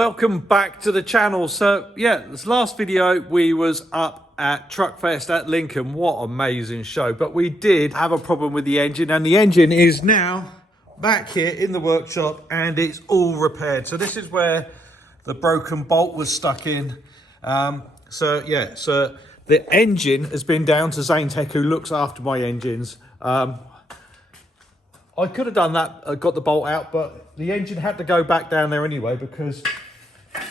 welcome back to the channel. So yeah, this last video we was up at Truckfest at Lincoln. What amazing show. But we did have a problem with the engine, and the engine is now back here in the workshop and it's all repaired. So this is where the broken bolt was stuck in. So the engine has been down to Zane Tech, who looks after my engines. I could have done that, got the bolt out, but the engine had to go back down there anyway because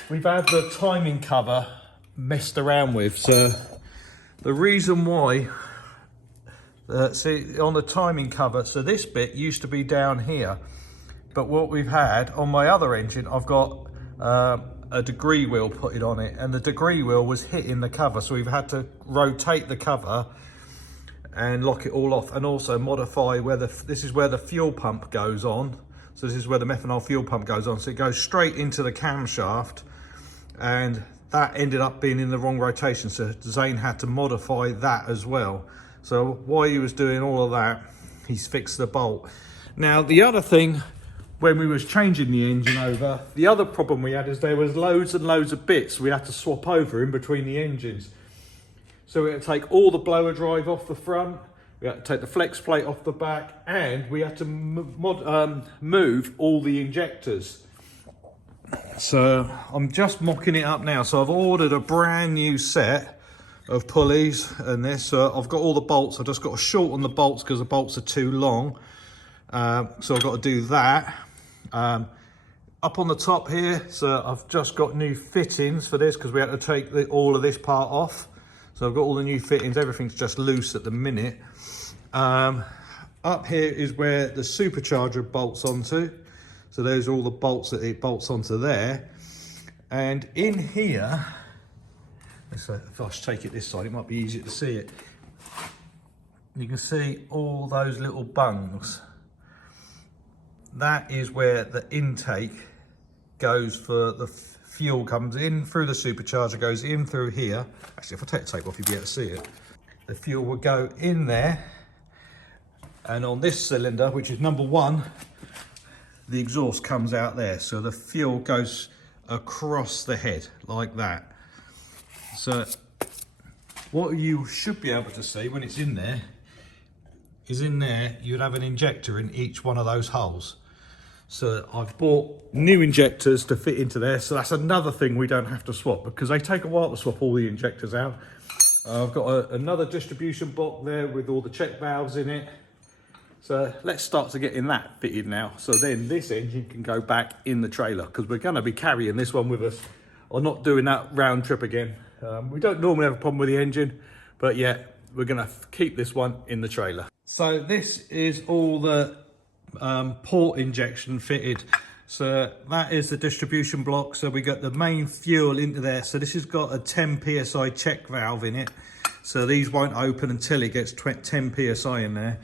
we've had the timing cover messed around with. So the reason why, see on the timing cover, so this bit used to be down here, but what we've had on my other engine, I've got a degree wheel put on it, and the degree wheel was hitting the cover, so we've had to rotate the cover and lock it all off, and also modify where this is where the fuel pump goes on. So this is where the methanol fuel pump goes on, so it goes straight into the camshaft, and that ended up being in the wrong rotation, so Zane had to modify that as well. So while he was doing all of that, he's fixed the bolt. Now the other thing, when we was changing the engine over, the other problem we had is there was loads and loads of bits we had to swap over in between the engines. So we had to take all the blower drive off the front, we had to take the flex plate off the back, and we had to move all the injectors. So I'm just mocking it up now. So I've ordered a brand new set of pulleys and this. So I've got all the bolts. I've just got to shorten the bolts because the bolts are too long. So I've got to do that. Up on the top here, so I've just got new fittings for this because we had to take all of this part off. So I've got all the new fittings, everything's just loose at the minute. Up here is where the supercharger bolts onto. So those are all the bolts that it bolts onto there. And in here, if I take it this side, it might be easier to see it. You can see all those little bungs. That is where the intake goes for the fuel, comes in through the supercharger, goes in through here. Actually, if I take the tape off, you'll be able to see it. The fuel will go in there, and on this cylinder, which is number 1, the exhaust comes out there. So the fuel goes across the head like that. So what you should be able to see when it's in there is, in there you'd have an injector in each one of those holes. So I've bought new injectors to fit into there, so that's another thing we don't have to swap, because they take a while to swap all the injectors out. I've got another distribution block there with all the check valves in it. So let's start to getting that fitted now, so then this engine can go back in the trailer, because we're going to be carrying this one with us. I'm not doing that round trip again. We don't normally have a problem with the engine, but yeah, we're going to keep this one in the trailer. So this is all the port injection fitted. So that is the distribution block. So we got the main fuel into there. So this has got a 10 psi check valve in it. So these won't open until it gets 10 psi in there.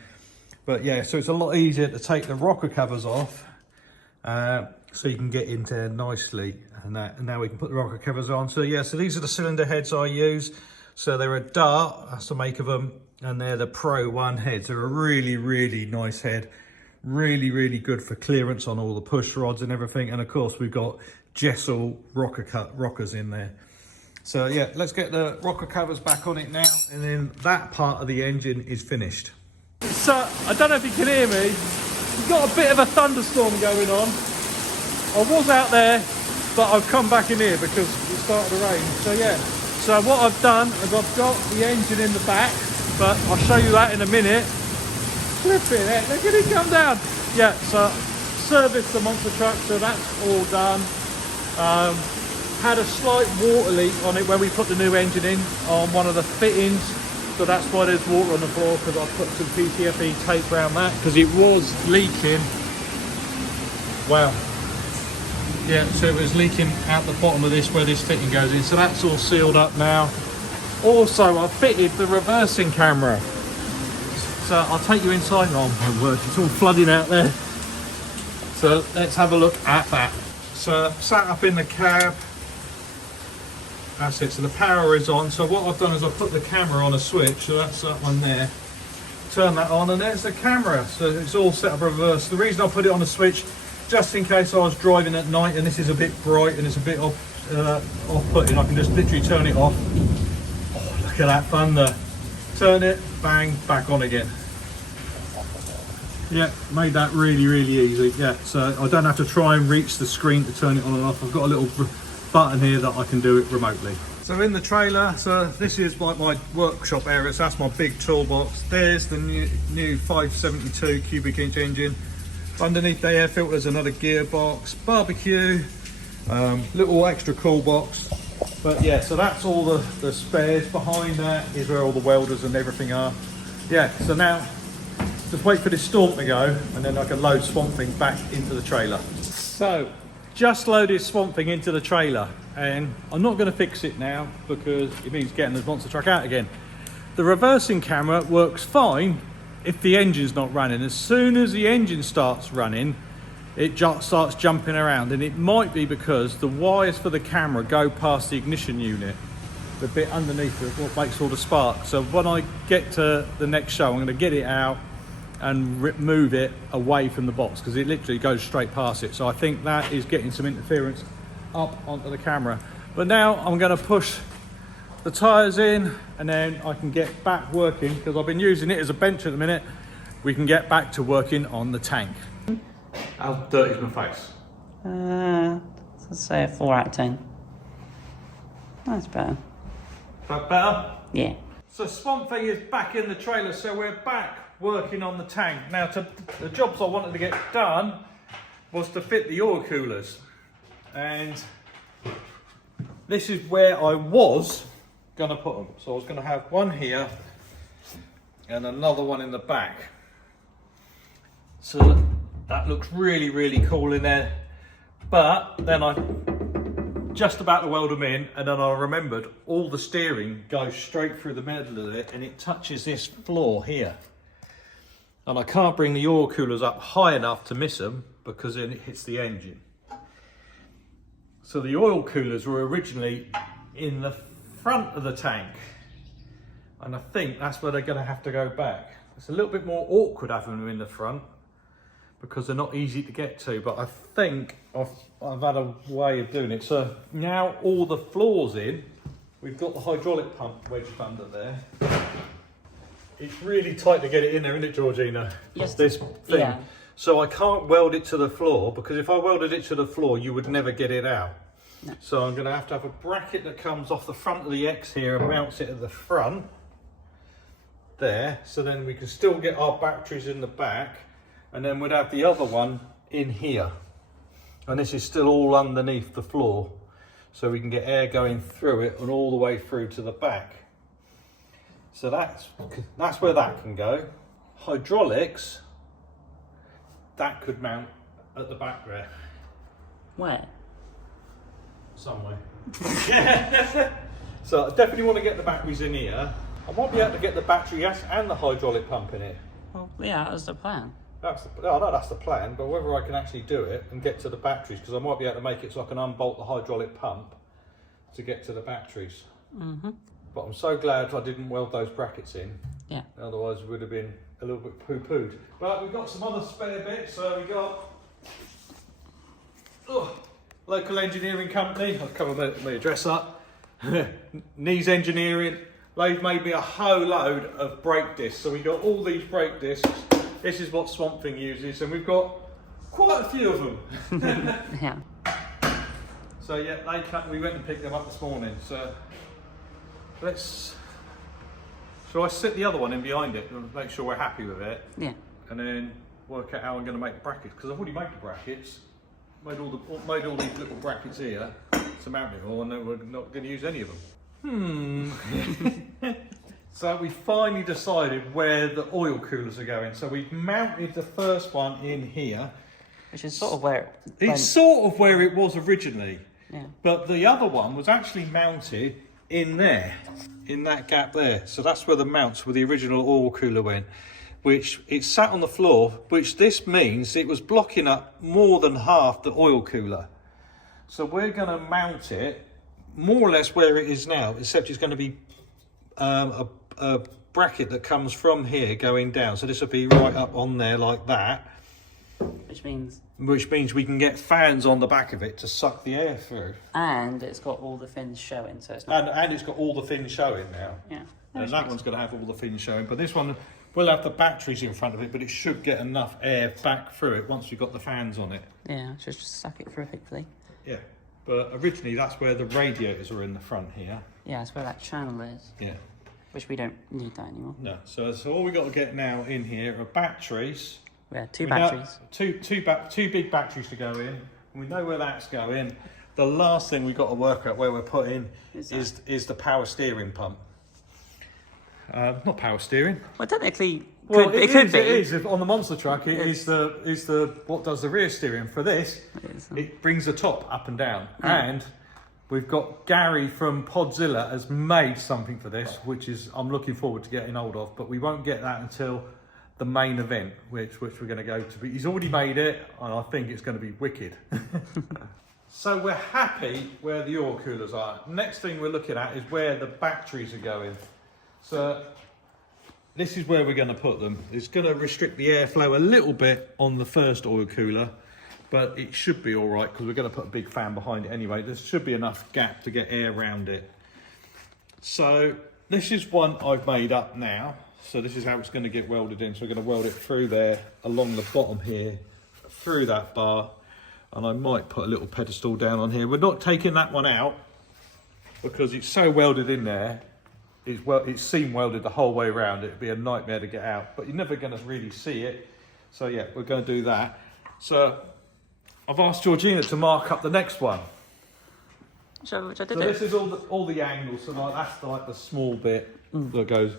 But yeah, so it's a lot easier to take the rocker covers off, so you can get into there nicely. And now we can put the rocker covers on. So yeah, so these are the cylinder heads I use. So they're a Dart, that's the make of them, and they're the Pro 1 heads. They're a really, really nice head. Really, really good for clearance on all the push rods and everything. And of course, we've got Jessel rockers in there. So yeah, let's get the rocker covers back on it now, and then that part of the engine is finished. So I don't know if you can hear me. We've got a bit of a thunderstorm going on. I was out there, but I've come back in here because it started to rain. So yeah, so what I've done is I've got the engine in the back, but I'll show you that in a minute. Flipping it, look at it come down. Yeah, so serviced the monster truck, so that's all done. Had a slight water leak on it when we put the new engine in on one of the fittings, so that's why there's water on the floor, because I put some PTFE tape around that because it was leaking. Wow. Yeah, so it was leaking out the bottom of this where this fitting goes in, so that's all sealed up now. Also, I fitted the reversing camera. So I'll take you inside. Oh my word, it's all flooding out there. So let's have a look at that. So sat up in the cab. That's it, so the power is on. So what I've done is I've put the camera on a switch, so that's that one there. Turn that on and there's the camera. So it's all set up reverse. The reason I put it on a switch just in case I was driving at night and this is a bit bright and it's a bit off-putting, I can just literally turn it off. Oh, look at that thunder. Turn it, bang, back on again. Yeah, made that really, really easy. Yeah, so I don't have to try and reach the screen to turn it on and off. I've got a little button here that I can do it remotely. So in the trailer, so this is my workshop area. So that's my big toolbox. There's the new 572 cubic inch engine. Underneath the air filter is another gearbox, barbecue, little extra cool box. But yeah, so that's all the spares. Behind that is where all the welders and everything are. Yeah, so now just wait for this storm to go and then I can load Swamp Thing back into the trailer. So just loaded Swamp Thing into the trailer and I'm not going to fix it now because it means getting the monster truck out again. The reversing camera works fine if the engine's not running. As soon as the engine starts running, it starts jumping around, and it might be because the wires for the camera go past the ignition unit, the bit underneath it, what makes all the sparks. So when I get to the next show, I'm going to get it out and move it away from the box because it literally goes straight past it. So I think that is getting some interference up onto the camera. But now I'm going to push the tyres in and then I can get back working because I've been using it as a bench at the minute. We can get back to working on the tank. How dirty is my face? Let's say a 4 out of 10. That's better. That better? Yeah. So Swamp Thing is back in the trailer, so we're back working on the tank. Now, the jobs I wanted to get done was to fit the oil coolers. And this is where I was going to put them. So I was going to have one here and another one in the back. So that looks really, really cool in there. But then I just about to weld them in, and then I remembered all the steering goes straight through the middle of it and it touches this floor here. And I can't bring the oil coolers up high enough to miss them because then it hits the engine. So the oil coolers were originally in the front of the tank. And I think that's where they're going to have to go back. It's a little bit more awkward having them in the front because they're not easy to get to, but I think I've had a way of doing it. So now all the floor's in, we've got the hydraulic pump wedged under there. It's really tight to get it in there, isn't it, Georgina? Yes. This thing. Yeah. So I can't weld it to the floor because if I welded it to the floor, you would never get it out. No. So I'm going to have a bracket that comes off the front of the X here and mounts it at the front there. So then we can still get our batteries in the back. And then we'd have the other one in here. And this is still all underneath the floor. So we can get air going through it and all the way through to the back. So that's where that can go. Hydraulics, that could mount at the back there. Where? Somewhere. So I definitely want to get the batteries in here. I might be able to get the battery and the hydraulic pump in here. Well, yeah, that's the plan. That's the plan, but whether I can actually do it and get to the batteries, because I might be able to make it so I can unbolt the hydraulic pump to get to the batteries. Mm-hmm. But I'm so glad I didn't weld those brackets in. Yeah. Otherwise it would have been a little bit poo-pooed. But we've got some other spare bits. So we got local engineering company. I'll cover my address up. Knees Engineering. They've made me a whole load of brake discs. So we got all these brake discs. This is what Swamp Thing uses, and we've got quite a few of them. Yeah. So yeah, we went and picked them up this morning. So shall I sit the other one in behind it and make sure we're happy with it? Yeah. And then work out how I'm going to make the brackets, because I've already made the brackets, made all these little brackets here to mount it all, and then we're not going to use any of them. So we finally decided where the oil coolers are going. So we've mounted the first one in here. Which is sort of where it's sort of where it was originally. Yeah. But the other one was actually mounted in there, in that gap there. So that's where the mounts with the original oil cooler went, which it sat on the floor, which this means it was blocking up more than half the oil cooler. So we're going to mount it more or less where it is now, except it's going to be a bracket that comes from here going down. So this will be right up on there like that. which means we can get fans on the back of it to suck the air through. and it's got all the fins showing, so it's not. And it's got all the fins showing now. Yeah. And that one's going to have all the fins showing, but this one will have the batteries in front of it, but it should get enough air back through it once you've got the fans on it. Yeah, just suck it through, hopefully. Yeah, but originally that's where the radiators are in the front here. Yeah, that's where that channel is. Yeah. Which we don't need that anymore. No, so all we got to get now in here are batteries. Yeah, two batteries. Two big batteries to go in. We know where that's going. The last thing we've got to work out where we're putting is the power steering pump. Not power steering. Well, technically, Well, it could be. It is on the monster truck. It is the what does the rear steering. For this, it brings the top up and down. And we've got Gary from Podzilla has made something for this, which is I'm looking forward to getting hold of. But we won't get that until the main event, which we're going to go to. But he's already made it, and I think it's going to be wicked. So we're happy where the oil coolers are. Next thing we're looking at is where the batteries are going. So this is where we're going to put them. It's going to restrict the airflow a little bit on the first oil cooler, but it should be all right because we're going to put a big fan behind it anyway. There should be enough gap to get air around it. So this is one I've made up now. So this is how it's going to get welded in. So we're going to weld it through there, along the bottom here, through that bar. And I might put a little pedestal down on here. We're not taking that one out because it's so welded in there. It's seam welded the whole way around. It'd be a nightmare to get out, but you're never going to really see it. So yeah, we're going to do that. So I've asked Georgina to mark up the next one. Which I did. So this is all the angles. So like that's like the small bit that goes.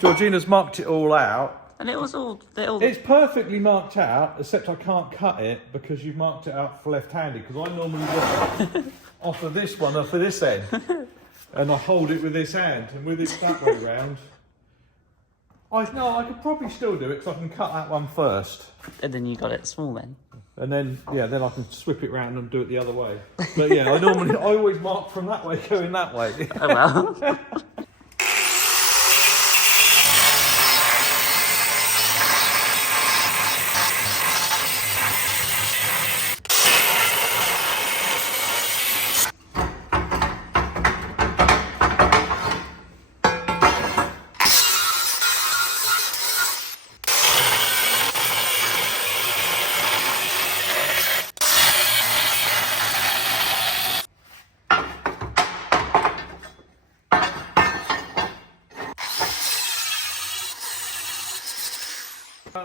Georgina's marked it all out. And it was all. It's perfectly marked out, except I can't cut it because you've marked it out for left-handed. Because I normally work off of this one, off of this end. And I hold it with this hand, and with it that way round. I could probably still do it because I can cut that one first. And then you got it small then. And then, then I can swip it round and do it the other way. But yeah, I always mark from that way going that way. Oh well.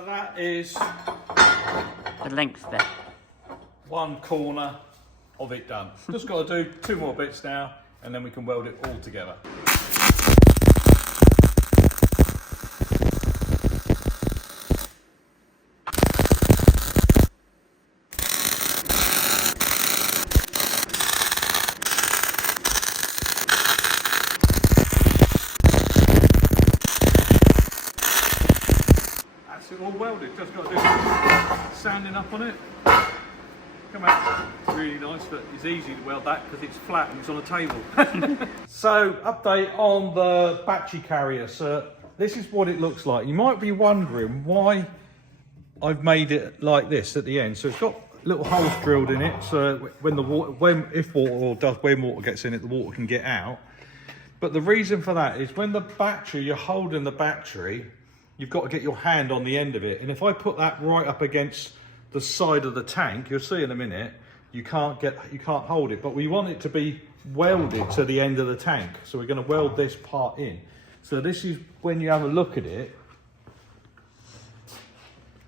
That is The length bit. one corner of it done. Just got to do 2 more bits now, and then we can weld it all together. All welded, just got to do sanding up on it. Come out really nice, but it's easy to weld that because it's flat and it's on a table. So, update on the battery carrier. So, this is what it looks like. You might be wondering why I've made it like this at the end. So, it's got little holes drilled in it, so when water gets in it, the water can get out. But the reason for that is when the battery, you're holding the battery, you've got to get your hand on the end of it. And if I put that right up against the side of the tank, you'll see in a minute, you can't hold it. But we want it to be welded to the end of the tank. So we're going to weld this part in. So this is when you have a look at it.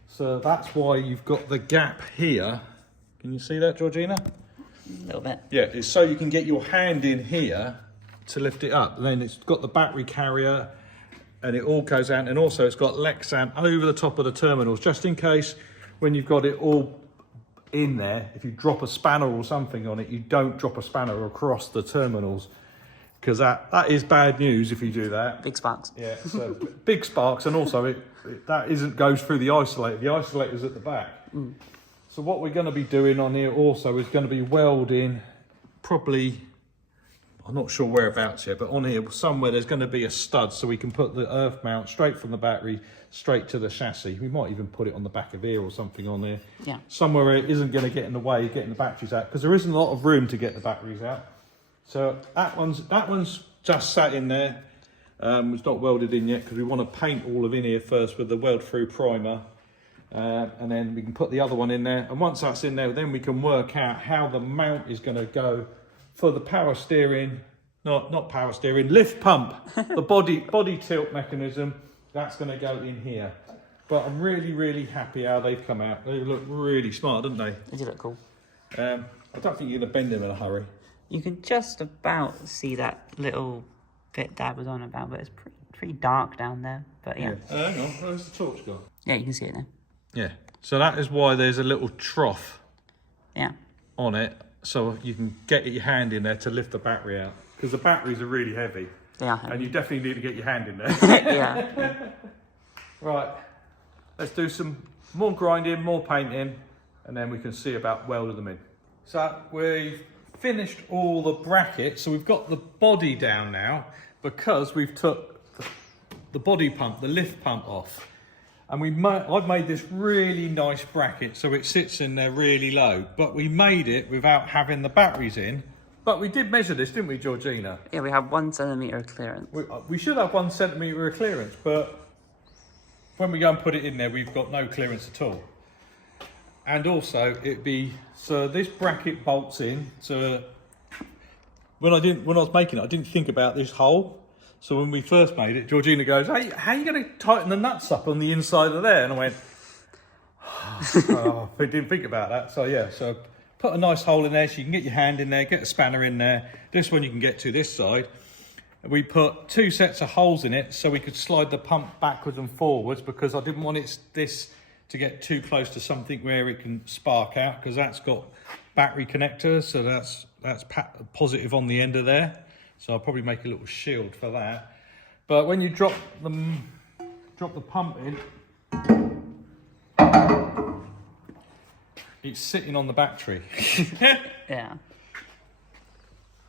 So that's why you've got the gap here. Can you see that, Georgina? A little bit. Yeah, it's so you can get your hand in here to lift it up. And then it's got the battery carrier, and it all goes out, and also it's got Lexan over the top of the terminals, just in case when you've got it all in there, if you drop a spanner or something on it, you don't drop a spanner across the terminals, because that is bad news if you do that. Big sparks. Yeah, so big sparks, and also that goes through the isolator. The isolator's at the back. So what we're going to be doing on here also is going to be welding probably, I'm not sure whereabouts yet, but on here somewhere there's going to be a stud so we can put the earth mount straight from the battery straight to the chassis. We might even put it on the back of here or something on there. Yeah. Somewhere where it isn't going to get in the way of getting the batteries out, because there isn't a lot of room to get the batteries out. So that one's just sat in there. It's not welded in yet because we want to paint all of in here first with the weld through primer. And then we can put the other one in there. And once that's in there, then we can work out how the mount is going to go for the power steering, not power steering, lift pump, the body tilt mechanism, that's going to go in here. But I'm really, really happy how they've come out. They look really smart, don't they? They do look cool. I don't think you're going to bend them in a hurry. You can just about see that little bit Dad was on about, but it's pretty dark down there. But yeah. Hang on, where's the torch gone? Yeah, you can see it now. Yeah, so that is why there's a little trough on it, so you can get your hand in there to lift the battery out, because the batteries are really heavy. They are heavy. And you definitely need to get your hand in there. Yeah. Right, let's do some more grinding, more painting, and then we can see about welding them in. So we've finished all the brackets, so we've got the body down now, because we've took the body pump, the lift pump off. And I've made this really nice bracket so it sits in there really low, but we made it without having the batteries in. But we did measure this, didn't we, Georgina? Yeah, we have 1 centimetre of clearance. We should have 1 centimetre of clearance, but when we go and put it in there, we've got no clearance at all. And also, so this bracket bolts in. So when I was making it, I didn't think about this hole. So when we first made it, Georgina goes, hey, how are you going to tighten the nuts up on the inside of there? And I went, oh, I didn't think about that. So yeah, so put a nice hole in there so you can get your hand in there, get a spanner in there. This one you can get to this side. We put 2 sets of holes in it so we could slide the pump backwards and forwards, because I didn't want this to get too close to something where it can spark out, because that's got battery connectors, so that's positive on the end of there. So I'll probably make a little shield for that. But when you drop the pump in, it's sitting on the battery. Yeah.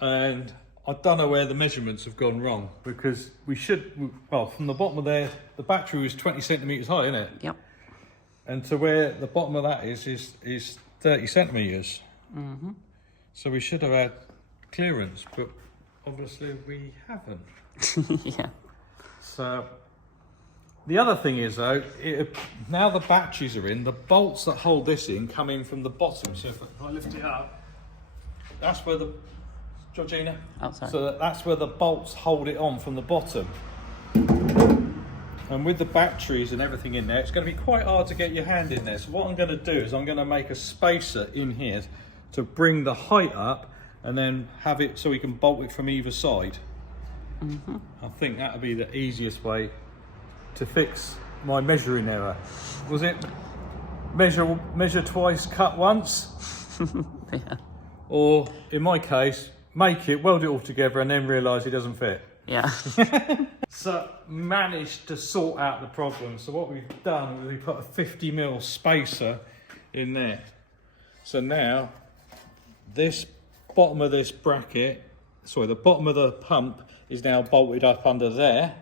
And I don't know where the measurements have gone wrong, because from the bottom of there, the battery was 20 centimetres high, isn't it? Yep. And to where the bottom of that is 30 centimetres. Mm-hmm. So we should have had clearance, but obviously we haven't. Yeah. So the other thing is though, now the batteries are in, the bolts that hold this in come in from the bottom. So if I lift it up, that's where Georgina? Outside. So that's where the bolts hold it on from the bottom. And with the batteries and everything in there, it's going to be quite hard to get your hand in there. So what I'm going to do is I'm going to make a spacer in here to bring the height up, and then have it so we can bolt it from either side. Mm-hmm. I think that would be the easiest way to fix my measuring error. Was it measure twice, cut once? Yeah. Or in my case, make it, weld it all together, and then realise it doesn't fit. Yeah. So managed to sort out the problem. So what we've done is we put a 50mm spacer in there. So now this bottom of this bracket, the bottom of the pump is now bolted up under there,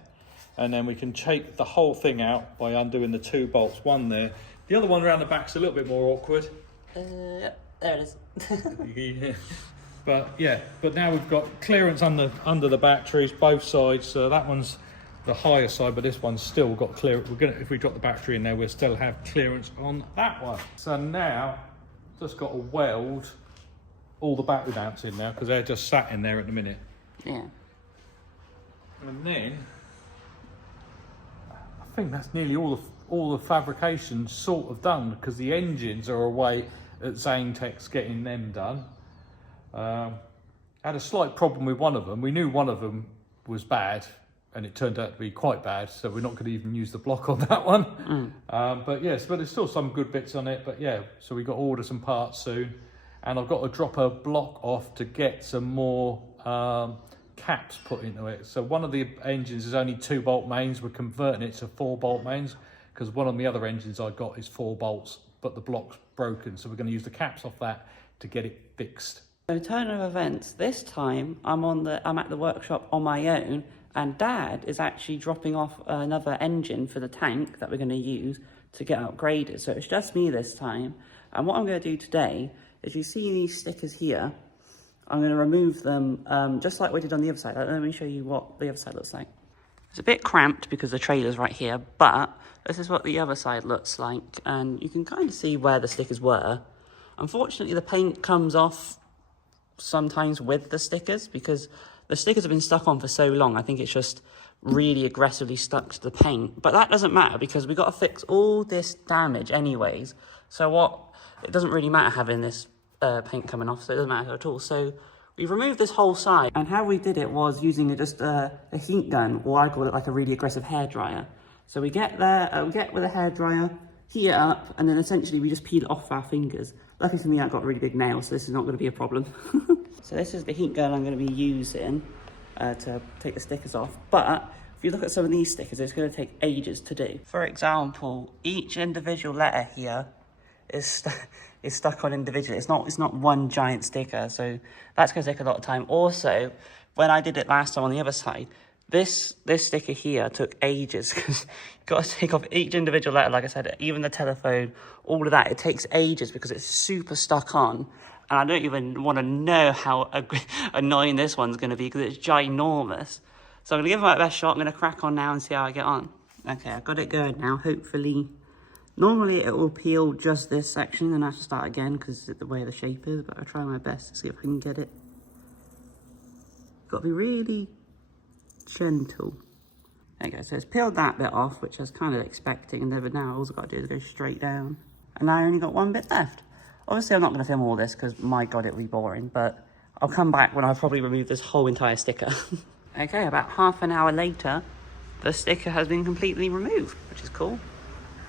and then we can take the whole thing out by undoing the 2 bolts, one there. The other one around the back's a little bit more awkward. There it is. Yeah. But now we've got clearance under the batteries, both sides. So that one's the higher side, but this one's still got clearance. If we drop the battery in there, we'll still have clearance on that one. So now just got to weld all the battery mounts in now, because they're just sat in there at the minute. Yeah. And then I think that's nearly all the fabrication sort of done, because the engines are away at Zanetek's getting them done. Had a slight problem with one of them. We knew one of them was bad, and it turned out to be quite bad, so we're not going to even use the block on that one. But yes, but there's still some good bits on it. But yeah, so we got to order some parts soon, and I've got to drop a block off to get some more caps put into it. So one of the engines is only 2-bolt mains. We're converting it to 4-bolt mains, because one of the other engines I got is 4 bolts, but the block's broken. So we're going to use the caps off that to get it fixed. So turn of events, this time I'm at the workshop on my own, and Dad is actually dropping off another engine for the tank that we're going to use to get upgraded. So it's just me this time. And what I'm going to do today is, you see these stickers here, I'm going to remove them just like we did on the other side. Let me show you what the other side looks like. It's a bit cramped because the trailer's right here, but this is what the other side looks like, and you can kind of see where the stickers were. Unfortunately, the paint comes off sometimes with the stickers because the stickers have been stuck on for so long. I think it's just really aggressively stuck to the paint, but that doesn't matter because we got to fix all this damage anyways. So it doesn't really matter having this paint coming off, so it doesn't matter at all. So we've removed this whole side, and how we did it was using just a heat gun, or I call it like a really aggressive hairdryer. So we get there, we get with a hairdryer, heat it up, and then essentially we just peel it off our fingers. Luckily for me, I've got a really big nail, so this is not going to be a problem. So this is the heat gun I'm going to be using to take the stickers off. But if you look at some of these stickers, it's going to take ages to do. For example, each individual letter here is stuck on individually. It's not one giant sticker, so that's going to take a lot of time. Also, when I did it last time on the other side, this sticker here took ages because you've got to take off each individual letter. Like I said, even the telephone, all of that, it takes ages because it's super stuck on. And I don't even want to know how annoying this one's going to be because it's ginormous. So I'm going to give it my best shot. I'm going to crack on now and see how I get on. Okay, I've got it going now, hopefully. Normally it will peel just this section and I have to start again because of the way the shape is, but I'll try my best to see if I can get it. Got to be really gentle. There you go, so it's peeled that bit off, which I was kind of expecting, and then now all I've got to do is go straight down. And now I only got one bit left. Obviously I'm not going to film all this because my god, it'll be boring, but I'll come back when I've probably removed this whole entire sticker. Okay, about half an hour later, the sticker has been completely removed, which is cool.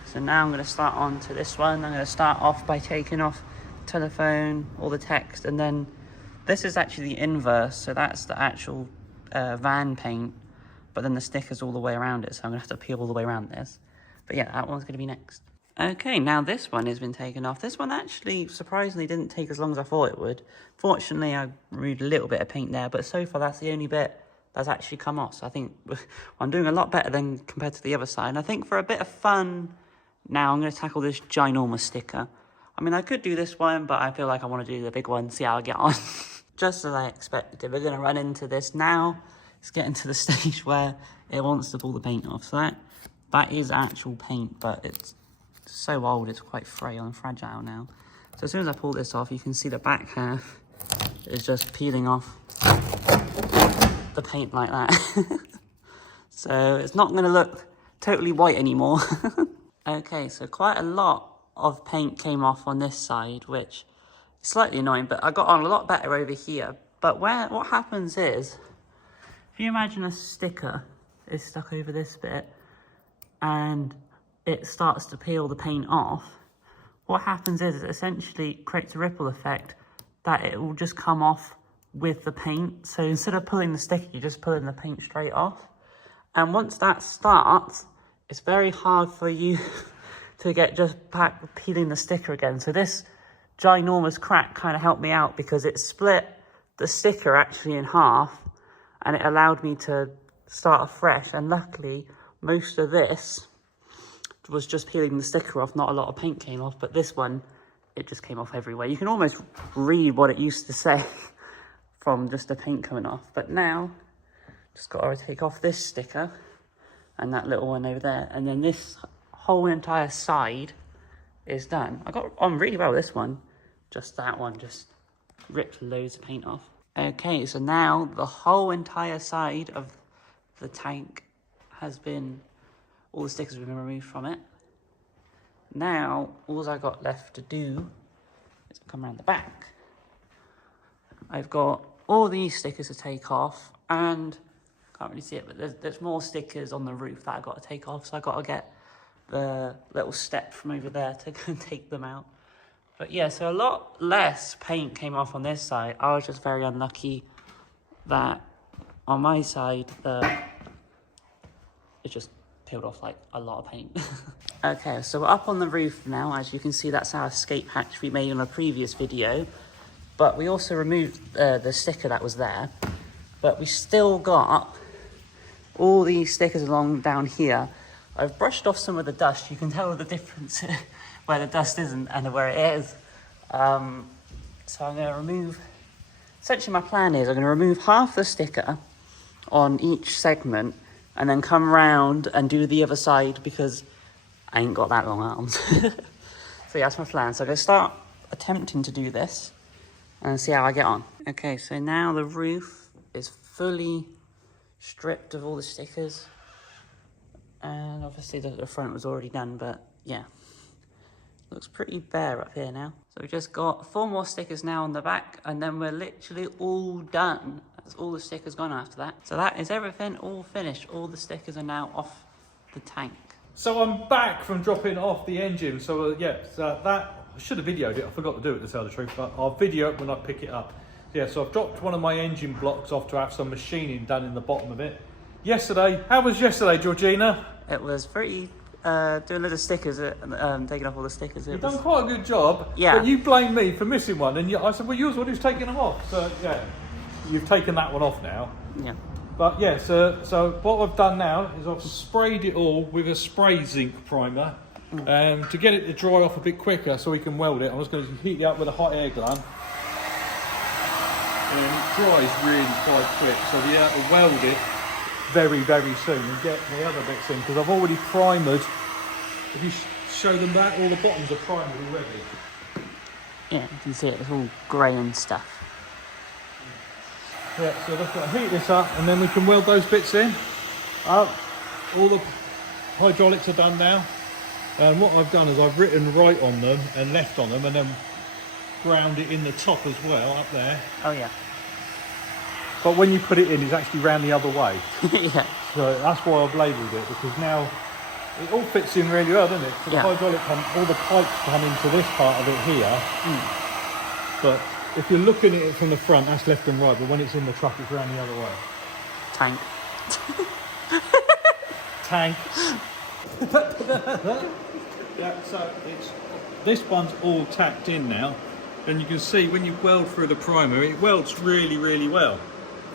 So now I'm going to start on to this one. I'm going to start off by taking off telephone, all the text, and then this is actually the inverse. So that's the actual van paint, but then the sticker's all the way around it. So I'm going to have to peel all the way around this. But yeah, that one's going to be next. Okay, now this one has been taken off. This one actually, surprisingly, didn't take as long as I thought it would. Fortunately, I removed a little bit of paint there, but so far that's the only bit that's actually come off. So I think I'm doing a lot better than compared to the other side. And I think for a bit of fun, now I'm going to tackle this ginormous sticker. I mean, I could do this one, but I feel like I want to do the big one, see how I get on. Just as I expected, we're going to run into this now. It's getting to the stage where it wants to pull the paint off. So that is actual paint, but it's so old, it's quite frail and fragile now. So as soon as I pull this off, you can see the back half is just peeling off the paint like that. So it's not going to look totally white anymore. Okay, so quite a lot of paint came off on this side, which is slightly annoying, but I got on a lot better over here. But what happens is, if you imagine a sticker is stuck over this bit and it starts to peel the paint off, what happens is it essentially creates a ripple effect that it will just come off with the paint. So instead of pulling the sticker, you're just pulling the paint straight off. And once that starts, it's very hard for you to get just back peeling the sticker again. So this ginormous crack kind of helped me out because it split the sticker actually in half and it allowed me to start afresh. And luckily, most of this was just peeling the sticker off, not a lot of paint came off, but this one, it just came off everywhere. You can almost read what it used to say from just the paint coming off. But now, just got to take off this sticker and that little one over there, and then this whole entire side is done. I got on really well with this one, just that one just ripped loads of paint off. Okay, so now the whole entire side of the tank has been, all the stickers have been removed from it. Now, all I got left to do is come around the back. I've got all these stickers to take off, and can't really see it, but there's more stickers on the roof that I've got to take off, so I've got to get the little step from over there to go and take them out. But yeah, so a lot less paint came off on this side. I was just very unlucky that on my side, it just peeled off like a lot of paint. Okay, so we're up on the roof now. As you can see, that's our escape hatch we made on a previous video. but we also removed the sticker that was there. But we still got all these stickers along down here. I've brushed off some of the dust. You can tell the difference where the dust isn't and where it is. So I'm going to remove, essentially my plan is I'm going to remove half the sticker on each segment and then come round and do the other side because I ain't got that long arms. So yeah, that's my plan. So I'm going to start attempting to do this and see how I get on. Okay, so now the roof is fully stripped of all the stickers. And obviously the front was already done, but yeah. Looks pretty bare up here now. So we've just got 4 more stickers now on the back, and then we're literally all done. That's all the stickers gone after that. So that is everything all finished. All the stickers are now off the tank. So I'm back from dropping off the engine. So yeah, so that, I should have videoed it. I forgot to do it, to tell the truth, but I'll video it when I pick it up. Yeah, so I've dropped one of my engine blocks off to have some machining done in the bottom of it. Yesterday, how was yesterday, Georgina? It was pretty, doing a little stickers, taking off all the stickers. You've done quite a good job, yeah. But you blamed me for missing one, and I said, well, you're the one who's taking them off. So yeah, you've taken that one off now. Yeah. But yeah, so what I've done now is I've sprayed it all with a spray zinc primer to get it to dry off a bit quicker so we can weld it. I'm just going to heat it up with a hot air gun. And it dries really quite quick, so we have to weld it very, very soon and get the other bits in, because I've already primed. If you show them that, all the bottoms are primed already. Yeah, you can see it's all grey and stuff. Yeah, so let's heat this up and then we can weld those bits in. All the hydraulics are done now. And what I've done is I've written right on them and left on them, and then ground it in the top as well, up there. Oh yeah. But when you put it in, it's actually round the other way. Yeah. So that's why I've labelled it, because now it all fits in really well, doesn't it? So the hydraulic all the pipes come into this part of it here. But if you're looking at it from the front, that's left and right. But when it's in the truck, it's round the other way. Tank. Tank. Yeah, so this one's all tacked in now. And you can see when you weld through the primer, it welds really, really well.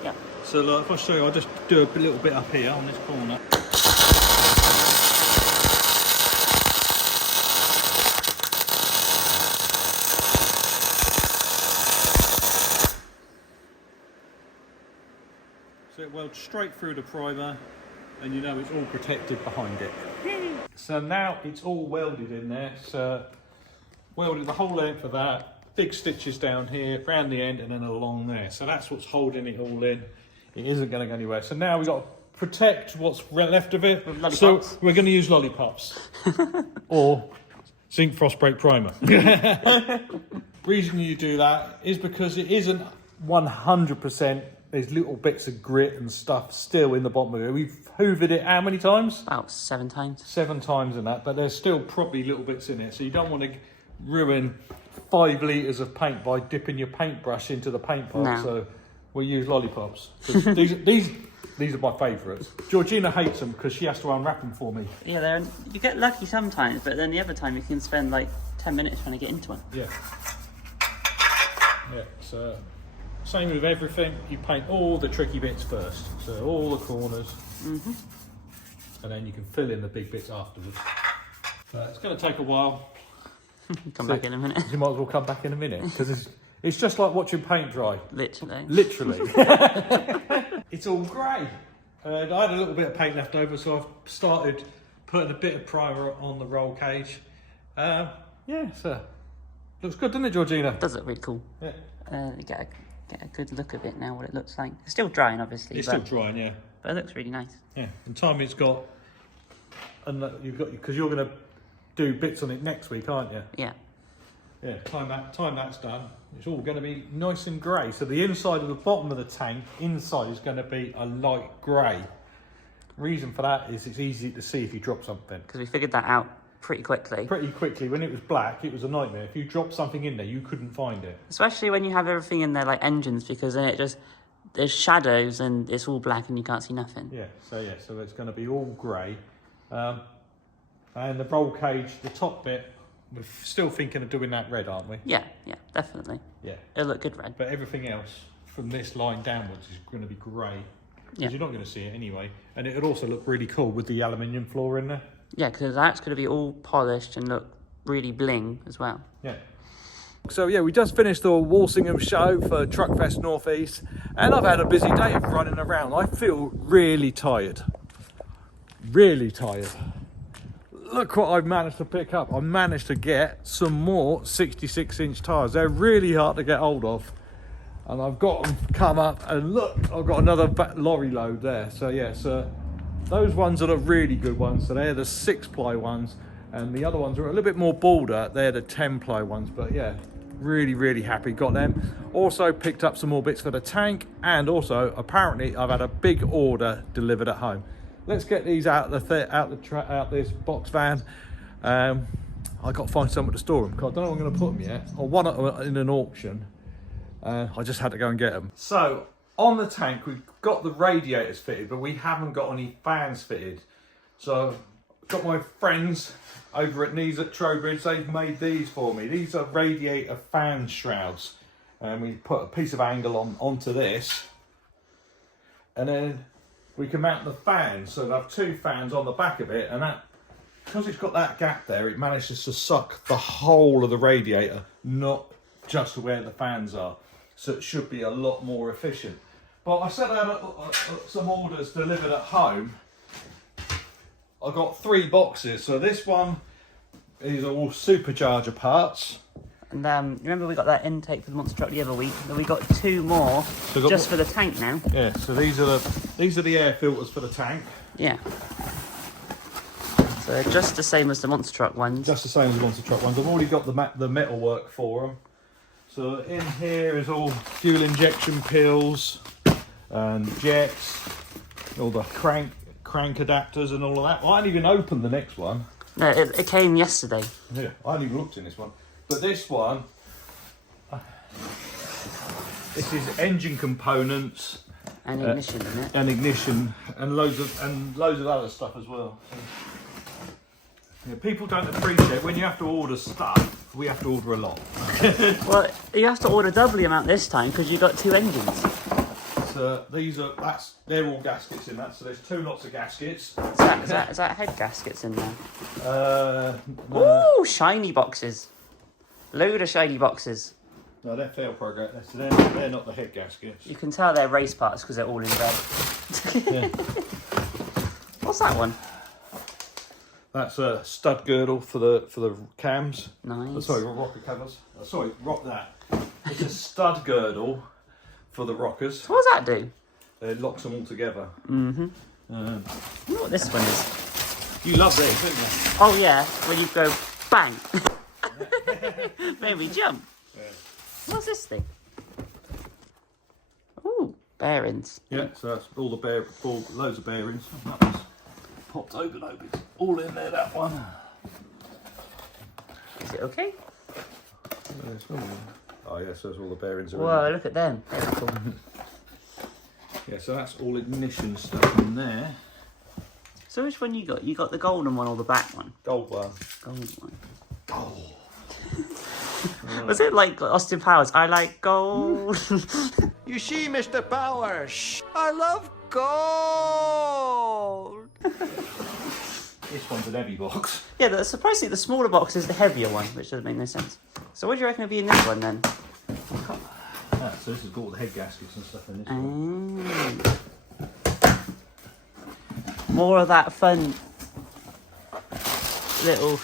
Yeah. So like, if I show you, I'll just do a little bit up here on this corner. So it welds straight through the primer, and you know it's all protected behind it. So now it's all welded in there. So welded the whole length of that. Big stitches down here, round the end, and then along there. So that's what's holding it all in. It isn't going to go anywhere. So now we've got to protect what's left of it. So we're going to use lollipops or zinc frost break primer. Reason you do that is because it isn't 100%. There's little bits of grit and stuff still in the bottom of it. We've hoovered it how many times? About 7 times. 7 times in that, but there's still probably little bits in it. So you don't want to ruin 5 litres of paint by dipping your paintbrush into the paint pot. No. So we use lollipops. These are my favourites. Georgina hates them because she has to unwrap them for me. Yeah, you get lucky sometimes, but then the other time you can spend like 10 minutes trying to get into one. Yeah. Yeah, so same with everything. You paint all the tricky bits first. So all the corners. And then you can fill in the big bits afterwards. So it's going to take a while. Come back in a minute. You might as well come back in a minute, because it's just like watching paint dry. Literally. Literally. It's all grey. And I had a little bit of paint left over, so I've started putting a bit of primer on the roll cage. Yeah, so looks good, doesn't it, Georgina? It does look really cool. Yeah. You get a good look of it now, what it looks like. It's still drying, obviously. It's still drying, yeah. But it looks really nice. Yeah, and time it's got, and you've got, because you're going to do bits on it next week, aren't you? Yeah. Yeah, time that's done, it's all going to be nice and grey. So the inside of the bottom of the tank, inside is going to be a light grey. Reason for that is it's easy to see if you drop something. Because we figured that out pretty quickly. Pretty quickly. When it was black, it was a nightmare. If you dropped something in there, you couldn't find it. Especially when you have everything in there, like engines, because then there's shadows and it's all black and you can't see nothing. Yeah, so it's going to be all grey. And the roll cage, the top bit, we're still thinking of doing that red, aren't we? Yeah, definitely. Yeah. It'll look good red. But everything else from this line downwards is going to be grey. Because you're not going to see it anyway. And it would also look really cool with the aluminium floor in there. Yeah, because that's going to be all polished and look really bling as well. Yeah. So yeah, we just finished the Walsingham show for Truckfest North East, and I've had a busy day of running around. I feel really tired. Really tired. Look what I've managed to pick up. I managed to get some more 66-inch tyres. They're really hard to get hold of. And I've got them come up, and look, I've got another lorry load there. So yeah, so those ones are the really good ones. So they're the 6-ply ones, and the other ones are a little bit more bolder. They're the 10-ply ones, but yeah, really happy got them. Also picked up some more bits for the tank, and also apparently I've had a big order delivered at home. Let's get these out this box van. I got to find somewhere to store them, because I don't know where I'm going to put them yet. I want them in an auction. I just had to go and get them. So on the tank, we've got the radiators fitted, but we haven't got any fans fitted. So I've got my friends over at Knees at Trowbridge. They've made these for me. These are radiator fan shrouds, and we put a piece of angle onto this, and then we can mount the fans. So they have 2 fans on the back of it, and that, because it's got that gap there, it manages to suck the whole of the radiator, not just where the fans are. So it should be a lot more efficient. But I said I had some orders delivered at home. I got 3 boxes. So this one is all supercharger parts. And remember we got that intake for the monster truck the other week, and we got 2 more just for the tank now. Yeah, so these are the air filters for the tank. Yeah. So they're just the same as the monster truck ones. Just the same as the monster truck ones. I've already got the metal work for them. So in here is all fuel injection pills and jets, all the crank adapters and all of that. Well, I haven't even opened the next one. No, it came yesterday. Yeah, I haven't even looked in this one. But this one, this is engine components and ignition in it. and ignition and loads of other stuff as well. So, yeah, people don't appreciate when you have to order stuff. We have to order a lot. Well, you have to order double the amount this time because you've got 2 engines. So they're all gaskets in that. So there's 2 lots of gaskets. Is that head gaskets in there? No. Ooh, shiny boxes. Load of shiny boxes. No, they're fail program. They're not the head gaskets. You can tell they're race parts because they're all in red. Yeah. What's that one? That's a stud girdle for the cams. Nice. Sorry, rocker covers. Rock that. It's a stud girdle for the rockers. So what does that do? It locks them all together. Mm-hmm. I know what this one is. You love this, don't you? Oh yeah, when you go bang. Made me jump. Yeah. What's this thing? Ooh, bearings. Yeah, so that's all loads of bearings. That was popped open. It's all in there, that one. Is it okay? Oh yeah, so all the bearings are in Whoa, there. look at them. Very cool. Yeah, so that's all ignition stuff in there. So which one you got? You got the golden one or the black one? Gold one. Gold one. Gold. Was it like Austin Powers? I like gold. You see, Mr. Powers, I love gold. This one's an heavy box. Yeah, surprisingly the smaller box is the heavier one, which doesn't make no sense. So what do you reckon will be in this one then? So this has got all the head gaskets and stuff in this one. More of that fun little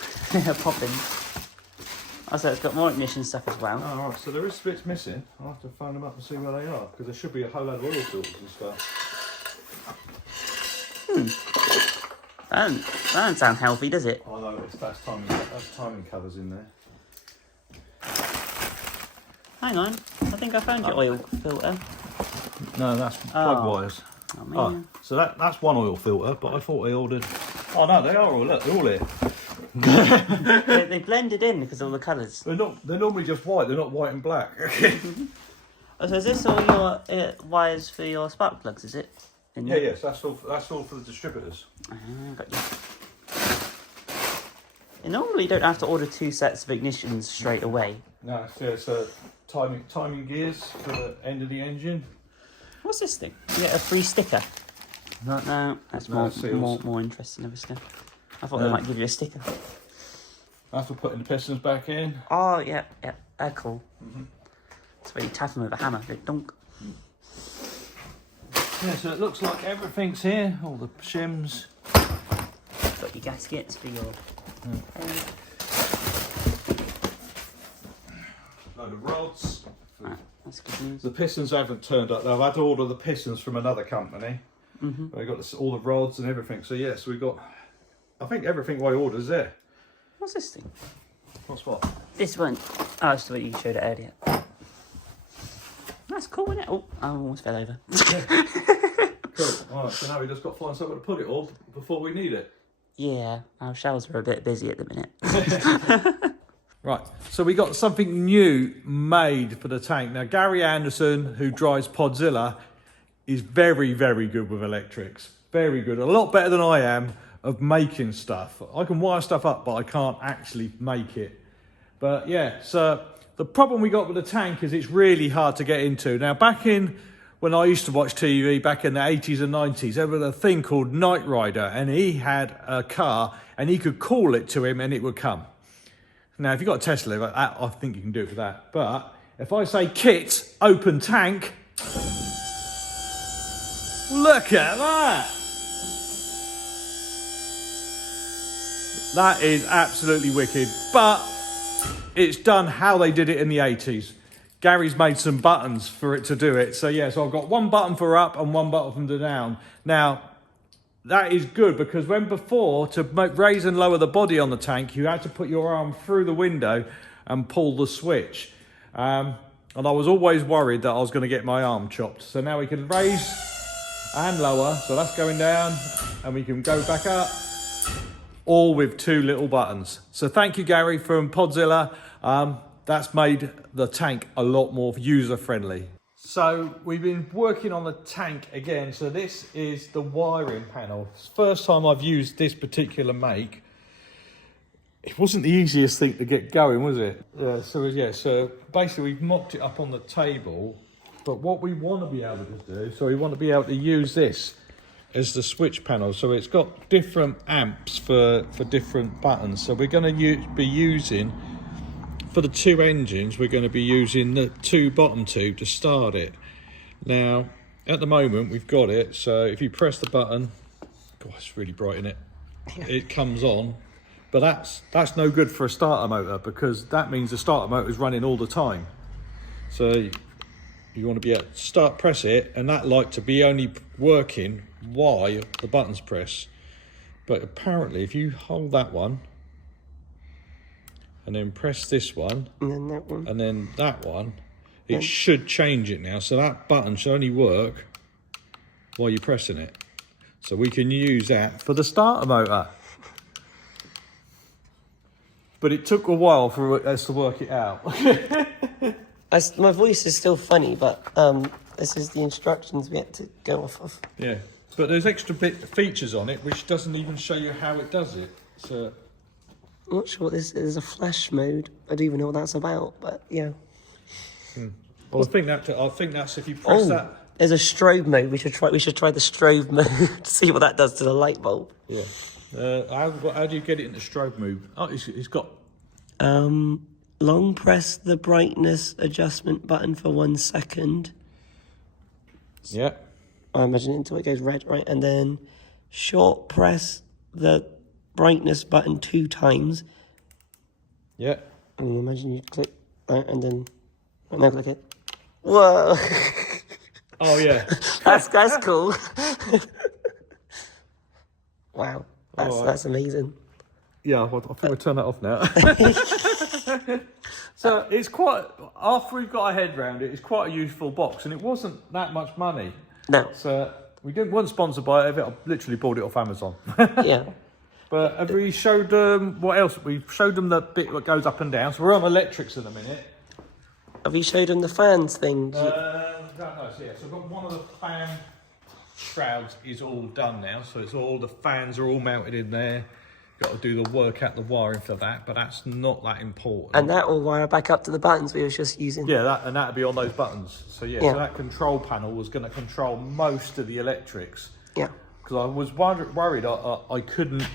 popping. Also, it's got more ignition stuff as well. Oh, right, so there is bits missing. I'll have to phone them up and see where they are, because there should be a whole load of oil filters and stuff. That doesn't sound healthy, does it? Oh no, that's timing covers in there. Hang on, I think I found your oil filter. No, that's plug wires. Oh man. Oh, so that's one oil filter, but I thought I ordered... Oh no, they are all, look, they're all here. They blended in because of all the colours. They're normally just white, they're not white and black. Oh, so is this all your wires for your spark plugs, is it? Yes, that's all for the distributors. Got you. You normally don't have to order 2 sets of ignitions straight away. No, it's timing gears for the end of the engine. What's this thing? You get a free sticker. No, that's more interesting, obviously. I thought they might give you a sticker. After putting the pistons back in. Oh, yeah, cool. That's where you tap them with a hammer, they dunk. Yeah, so it looks like everything's here, all the shims. Got your gaskets for your... Load of rods. Right, that's good news. The pistons haven't turned up. I've had to order the pistons from another company. We've got all the rods and everything. So yes, we've got, I think everything I ordered is there. What's this thing? What's what? This one. Oh, it's the one you showed it earlier. That's cool, isn't it? Oh, I almost fell over. Cool. Alright, so now we just got to find somewhere to put it all before we need it. Yeah, our shelves are a bit busy at the minute. Right, so we got something new made for the tank. Now, Gary Anderson, who drives Podzilla, is very, very good with electrics. Very good. A lot better than I am of making stuff. I can wire stuff up, but I can't actually make it. But yeah, so the problem we got with the tank is it's really hard to get into. Now, back in when I used to watch TV, back in the 80s and 90s, there was a thing called Knight Rider, and he had a car, and he could call it to him, and it would come. Now, if you've got a Tesla, I think you can do it with that. But if I say kit, open tank, look at that. That is absolutely wicked. But it's done how they did it in the 80s. Gary's made some buttons for it to do it. So yeah, so I've got one button for up and one button for down. Now, that is good because when before, to raise and lower the body on the tank, you had to put your arm through the window and pull the switch. And I was always worried that I was going to get my arm chopped. So now we can raise and lower. So that's going down and we can go back up, all with two little buttons. So thank you, Gary, from Podzilla. That's made the tank a lot more user-friendly. So we've been working on the tank again. So this is the wiring panel. It's the first time I've used this particular make. It wasn't the easiest thing to get going, was it? So basically we've mocked it up on the table. But what we want to be able to do, so we want to be able to use this as the switch panel. So it's got different amps for different buttons. So we're going to be using, for the two engines, we're going to be using the bottom two to start it. Now, at the moment, we've got it. So if you press the button, God, it's really bright, isn't it? It comes on. But that's no good for a starter motor because that means the starter motor is running all the time. So you want to be able to press it, and that light to be only working while the button's pressed. But apparently, if you hold that one, and then press this one, and then that one, and then that one, it should change it now. So that button should only work while you're pressing it. So we can use that for the starter motor. But it took a while for us to work it out. my voice is still funny, but this is the instructions we had to go off of. Yeah, but there's extra features on it which doesn't even show you how it does it. So I'm not sure what this is. A flash mode. I don't even know what that's about, but yeah. Well, I think that's if you press that. There's a strobe mode. We should try the strobe mode to see what that does to the light bulb. Yeah. How do you get it into strobe mode? Oh, it's got. Long press the brightness adjustment button for 1 second. Yeah. I imagine until it goes red, right? And then short press the brightness button 2 times. Yeah. And imagine you click that and then now click it. Whoa! Oh yeah. that's cool. Wow, that's amazing. Yeah, I think we'll turn that off now. So it's quite, after we've got our head round it, it's quite a useful box, and it wasn't that much money. No. So we weren't sponsored by it. I literally bought it off Amazon. Yeah. But have we showed them what else? We showed them the bit that goes up and down. So we're on electrics in a minute. Have you showed them the fans thing? No, so I've got one of the fan shrouds is all done now. So it's all, the fans are all mounted in there. got to do the work out the wiring for that, but that's not that important. And that will wire back up to the buttons we was just using. Yeah, and that'd be on those buttons. So yeah, Yeah. so that control panel was going to control most of the electrics. Yeah. Because I was worried I couldn't.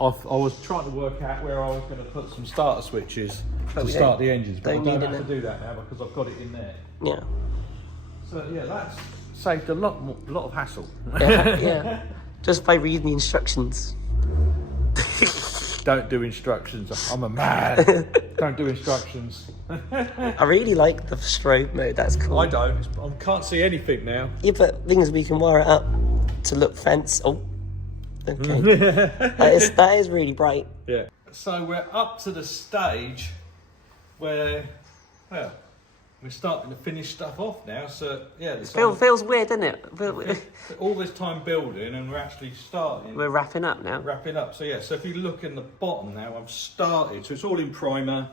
I was trying to work out where I was going to put some starter switches to start the engines, but I don't have to do that now because I've got it in there. Yeah. So yeah, that's saved a lot of hassle. Yeah. Yeah. Just by reading the instructions. Don't do instructions. I'm a man. Don't do instructions. I really like the strobe mode. That's cool. I don't. I can't see anything now. Yeah, but things we can wire it up to look fancy. Oh, okay. that is really bright. Yeah. So we're up to the stage where, well, we're starting to finish stuff off now. So yeah, Feels weird, doesn't it? all this time building, and we're actually starting. We're wrapping up now. Wrapping up. So yeah, so if you look in the bottom now, I've started. So it's all in primer,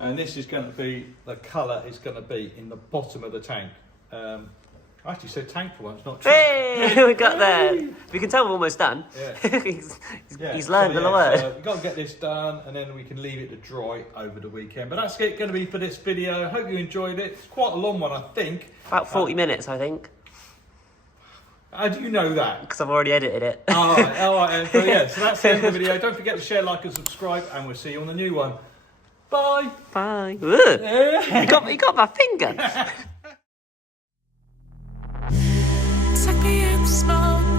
and this is going to be, the colour is going to be in the bottom of the tank. I actually said tank for once, not truck. Hey, we got there. We can tell we're almost done. Yeah. he's learned a lot. So we've got to get this done, and then we can leave it to dry over the weekend. But that's it going to be for this video. I hope you enjoyed it. It's quite a long one, I think. About 40 minutes, I think. How do you know that? Because I've already edited it. All right. So yeah, so that's the end of the video. Don't forget to share, like, and subscribe, and we'll see you on the new one. Bye. Bye. You got my finger. Suck me in the smoke.